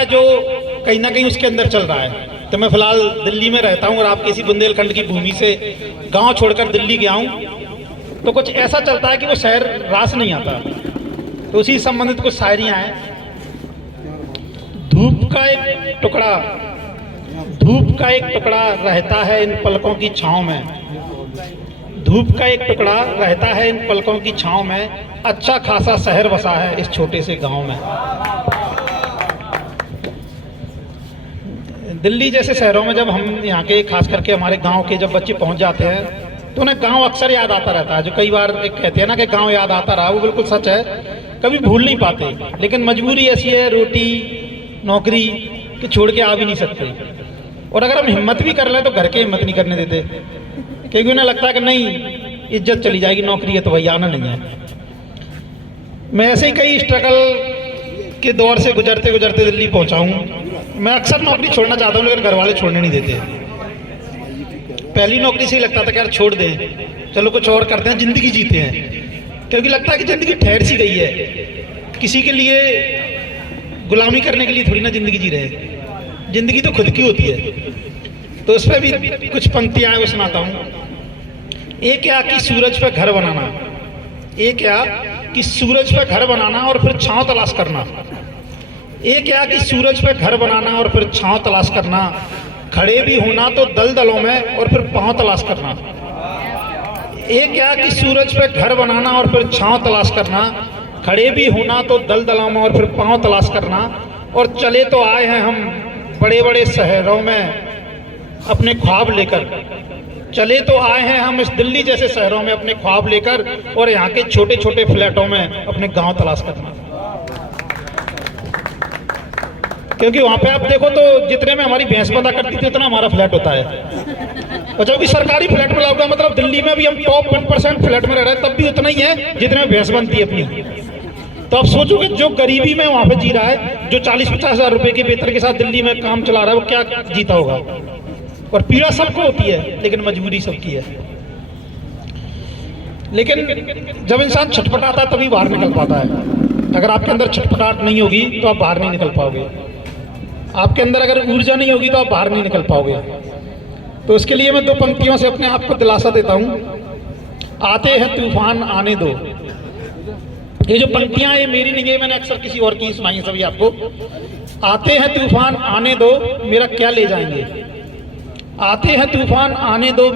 है जो कहीं ना कहीं उसके अंदर चल रहा है। तो मैं फिलहाल दिल्ली में रहता हूँ और आप किसी बुंदेलखंड की भूमि से गांव छोड़कर दिल्ली गया हूँ, तो कुछ ऐसा चलता है कि वो शहर रास नहीं आता। तो उसी संबंधित कुछ शायरियाँ हैं। धूप का एक टुकड़ा रहता है इन पलकों की छाँव में, धूप का एक टुकड़ा रहता है इन पलकों की छाँव में, अच्छा खासा शहर बसा है इस छोटे से गांव में। दिल्ली जैसे शहरों में जब हम यहाँ के खास करके हमारे गांव के जब बच्चे पहुंच जाते हैं तो उन्हें गांव अक्सर याद आता रहता है। जो कई बार एक कहते हैं ना कि गांव याद आता रहा, वो बिल्कुल सच है, कभी भूल नहीं पाते। लेकिन मजबूरी ऐसी है, रोटी नौकरी कि छोड़ के आ भी नहीं सकते। और अगर हम हिम्मत भी कर लें तो घर के हिम्मत नहीं करने देते, क्योंकि उन्हें लगता है कि नहीं इज्जत चली जाएगी, नौकरी है तो भाई आना नहीं है। मैं ऐसे ही कई स्ट्रगल के दौर से गुजरते गुजरते दिल्ली पहुंचा हूँ। मैं अक्सर नौकरी छोड़ना चाहता हूँ लेकिन घर वाले छोड़ने नहीं देते। पहली नौकरी से ही लगता था कि यार छोड़ दें, चलो कुछ और करते हैं, जिंदगी जीते हैं, क्योंकि लगता है कि जिंदगी ठहर सी गई है, किसी के लिए गुलामी करने के लिए थोड़ी ना जिंदगी जी रहे हैं, जिंदगी तो खुद की होती है। तो उस पर भी कुछ पंक्तियां हैं वो सुनाता हूँ। एक क्या कि सूरज पे घर बनाना, एक क्या कि सूरज पे घर बनाना और फिर छांव तलाश करना, एक क्या कि सूरज पे घर बनाना और फिर छांव तलाश करना, खड़े भी होना तो दलदलों में और फिर पांव तलाश करना। एक क्या कि सूरज पे घर बनाना और फिर छांव तलाश करना, खड़े भी होना तो दलदलों में और फिर पांव तलाश करना। और चले तो आए हैं हम बड़े बड़े शहरों में अपने ख्वाब लेकर, चले तो आए हैं हम इस दिल्ली जैसे शहरों में अपने ख्वाब लेकर, और यहाँ के छोटे छोटे फ्लैटों में अपने गांव तलाश करना। क्योंकि वहाँ पे आप देखो तो जितने में हमारी भैंस बंधा करती थी उतना हमारा फ्लैट होता है। और जब भी सरकारी फ्लैट में लाओगे, मतलब दिल्ली में भी हम टॉप 1% फ्लैट में रह रहे हैं, तब भी उतना ही है जितने में भैंस बनती है अपनी। तो आप सोचो कि जो गरीबी में वहाँ पे जी रहा है, जो 40-50 हज़ार रुपए के वेतन के साथ दिल्ली में काम चला रहा है, वो क्या जीता होगा। और पीड़ा सबको होती है लेकिन मजबूरी सबकी है। लेकिन जब इंसान छटपटाता है तभी बाहर निकल पाता है। अगर आपके अंदर छटपटाहट नहीं होगी तो आप बाहर नहीं निकल पाओगे। आपके अंदर अगर ऊर्जा नहीं होगी तो आप बाहर नहीं निकल पाओगे। तो इसके लिए मैं दो पंक्तियों से अपने आप को दिलासा देता हूँ। आते हैं तूफान आने दो। ये जो पंक्तियां ये मेरी नहीं है, मैंने अक्सर किसी और की सुनाई है सभी आपको। आते हैं तूफान आने दो, मेरा क्या ले जाएंगे। आते हैं तूफान आने दो।